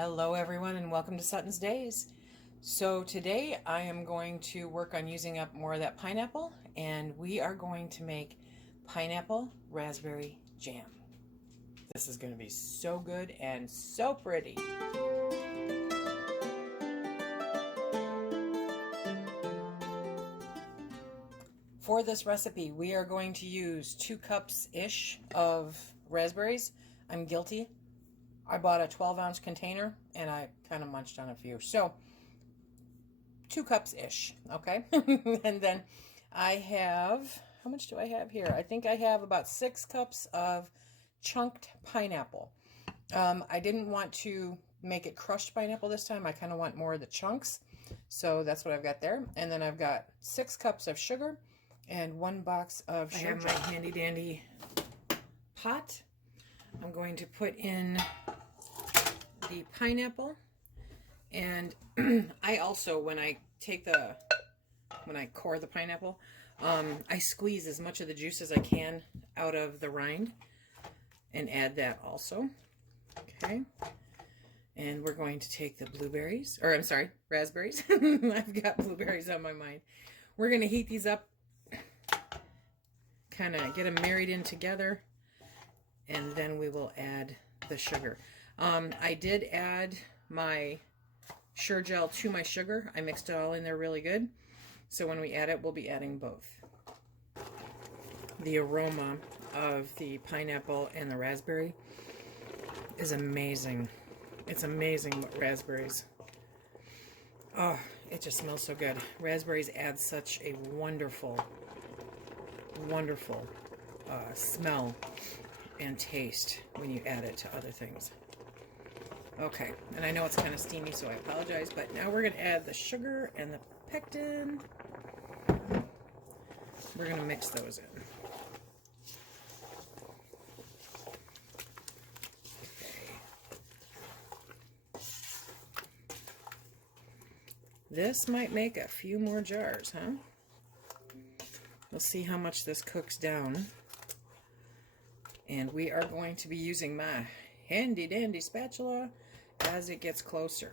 Hello everyone and welcome to Sutton's Days. So today I am going to work on using up more of that pineapple, and we are going to make pineapple raspberry jam. This is going to be so good and so pretty. For this recipe we are going to use 2 cups-ish of raspberries. I'm guilty. I bought a 12-ounce container and I kind of munched on a few. So 2 cups-ish, okay? And then I have, how much do I have here? I think I have about 6 cups of chunked pineapple. I didn't want to make it crushed pineapple this time. I kind of want more of the chunks. So that's what I've got there. And then I've got 6 cups of sugar and 1 box of sugar. I have my handy dandy pot. I'm going to put in the pineapple, and I also, when I core the pineapple, I squeeze as much of the juice as I can out of the rind and add that also. Okay, and we're going to take the blueberries, or I'm sorry, raspberries. I've got blueberries on my mind. We're going to heat these up, kind of get them married in together, and then we will add the sugar. I did add my Sure Gel to my sugar. I mixed it all in there really good. So when we add it, we'll be adding both. The aroma of the pineapple and the raspberry is amazing. It's amazing what raspberries. Oh, it just smells so good. Raspberries add such a wonderful, wonderful smell and taste when you add it to other things. Okay, and I know it's kind of steamy, so I apologize, but now we're going to add the sugar and the pectin. We're going to mix those in. Okay. This might make a few more jars, huh? We'll see how much this cooks down. And we are going to be using my handy dandy spatula as it gets closer.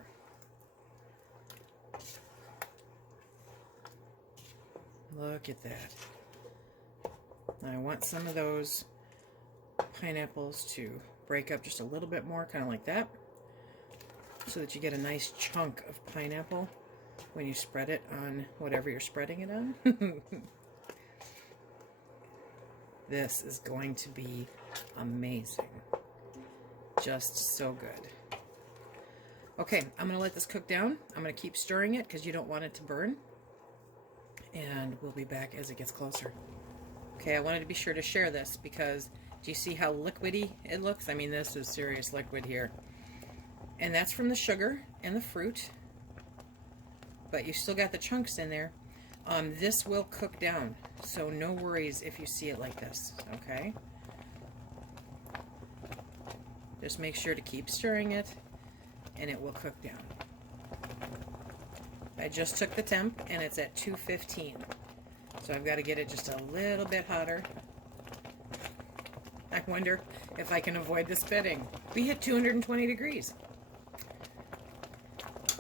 Look at that. I want some of those pineapples to break up just a little bit more, kind of like that, so that you get a nice chunk of pineapple when you spread it on whatever you're spreading it on. This is going to be amazing. Just so good. Okay, I'm going to let this cook down. I'm going to keep stirring it because you don't want it to burn. And we'll be back as it gets closer. Okay, I wanted to be sure to share this because do you see how liquidy it looks? I mean, this is serious liquid here. And that's from the sugar and the fruit. But you still got the chunks in there. This will cook down, so no worries if you see it like this, okay? Just make sure to keep stirring it, and it will cook down. I just took the temp, and it's at 215. So I've got to get it just a little bit hotter. I wonder if I can avoid the spitting. We hit 220 degrees.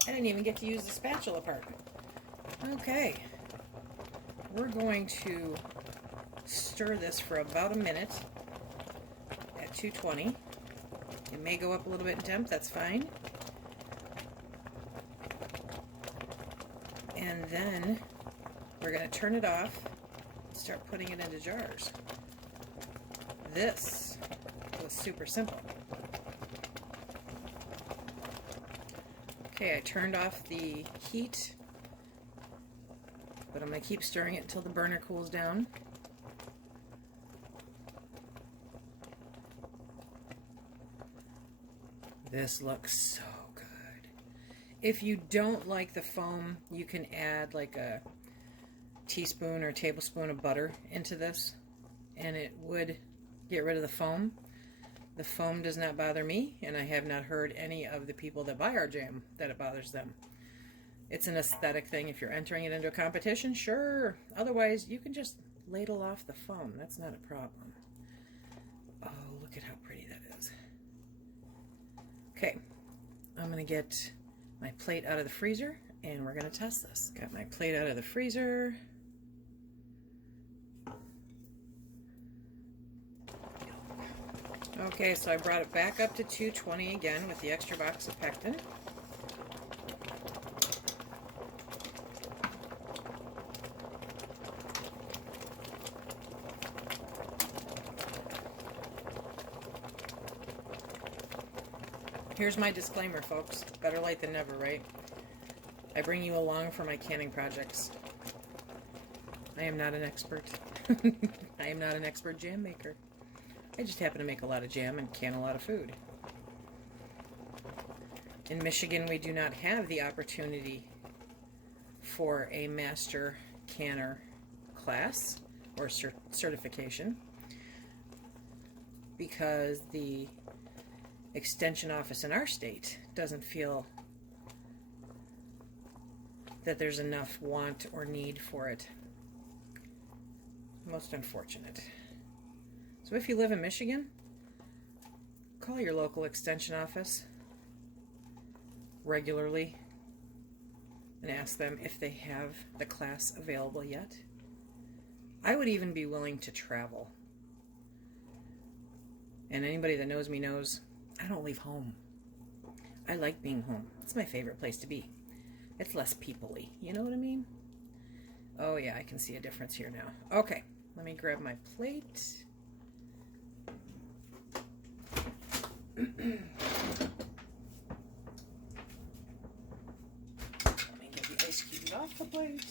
I didn't even get to use the spatula part. Okay. We're going to stir this for about a minute at 220. It may go up a little bit in temp, that's fine. And then we're going to turn it off and start putting it into jars. This was super simple. Okay, I turned off the heat, but I'm going to keep stirring it until the burner cools down. This looks so good. If you don't like the foam, you can add like a teaspoon or tablespoon of butter into this, and it would get rid of the foam. The foam does not bother me, and I have not heard any of the people that buy our jam that it bothers them. It's an aesthetic thing. If you're entering it into a competition, sure. Otherwise, you can just ladle off the foam. That's not a problem. Oh, look at how pretty that is. Okay, I'm gonna get my plate out of the freezer and we're gonna test this. Got my plate out of the freezer. Okay, so I brought it back up to 220 again with the extra box of pectin. Here's my disclaimer, folks. Better late than never, right? I bring you along for my canning projects. I am not an expert. I am not an expert jam maker. I just happen to make a lot of jam and can a lot of food. In Michigan, we do not have the opportunity for a master canner class or certification because the extension office in our state doesn't feel that there's enough want or need for it. Most unfortunate. So if you live in Michigan, call your local extension office regularly and ask them if they have the class available yet. I would even be willing to travel. And anybody that knows me knows I don't leave home. I like being home. It's my favorite place to be. It's less people-y, you know what I mean? Oh yeah, I can see a difference here now. Okay, let me grab my plate. Let me get the ice cubes off the plate.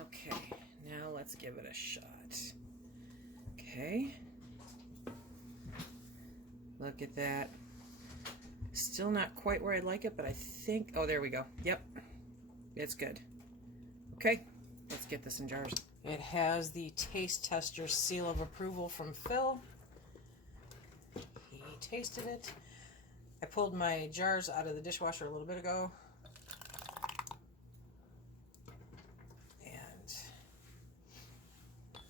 Okay, now let's give it a shot. Okay. Look at that. Still not quite where I'd like it, but I think, oh, there we go. Yep, it's good. Okay, let's get this in jars. It has the taste tester seal of approval from Phil. He tasted it. I pulled my jars out of the dishwasher a little bit ago. And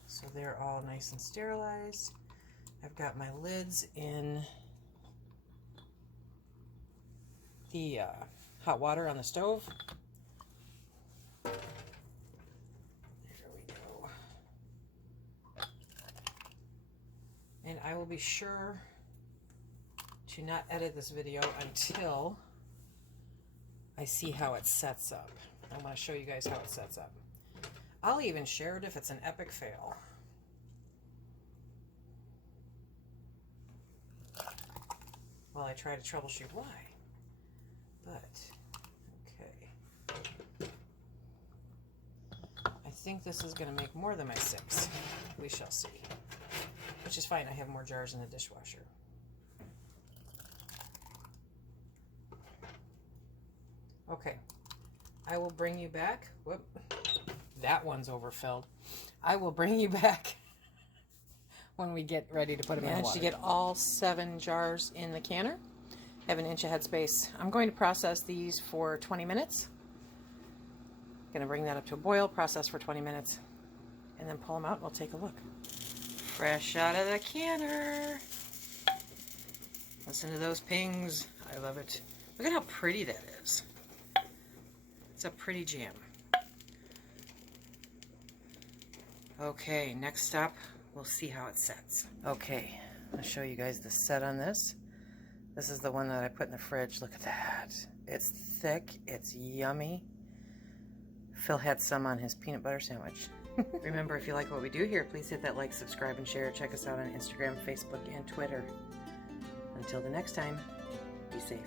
so they're all nice and sterilized. I've got my lids in the hot water on the stove. There we go. And I will be sure to not edit this video until I see how it sets up. I want to show you guys how it sets up. I'll even share it if it's an epic fail. While I try to troubleshoot why. But, okay. I think this is going to make more than my 6. We shall see. Which is fine, I have more jars in the dishwasher. Okay. I will bring you back. Whoop. That one's overfilled. I will bring you back when we get ready to put them in the water. Managed to get all 7 jars in the canner. I have an inch of headspace. I'm going to process these for 20 minutes. Going to bring that up to a boil, process for 20 minutes, and then pull them out and we'll take a look. Fresh out of the canner. Listen to those pings. I love it. Look at how pretty that is. It's a pretty jam. Okay, next stop, we'll see how it sets. Okay, I'll show you guys the set on this. This is the one that I put in the fridge. Look at that. It's thick, it's yummy. Phil had some on his peanut butter sandwich. Remember, if you like what we do here, please hit that like, subscribe, and share. Check us out on Instagram, Facebook, and Twitter. Until the next time, be safe.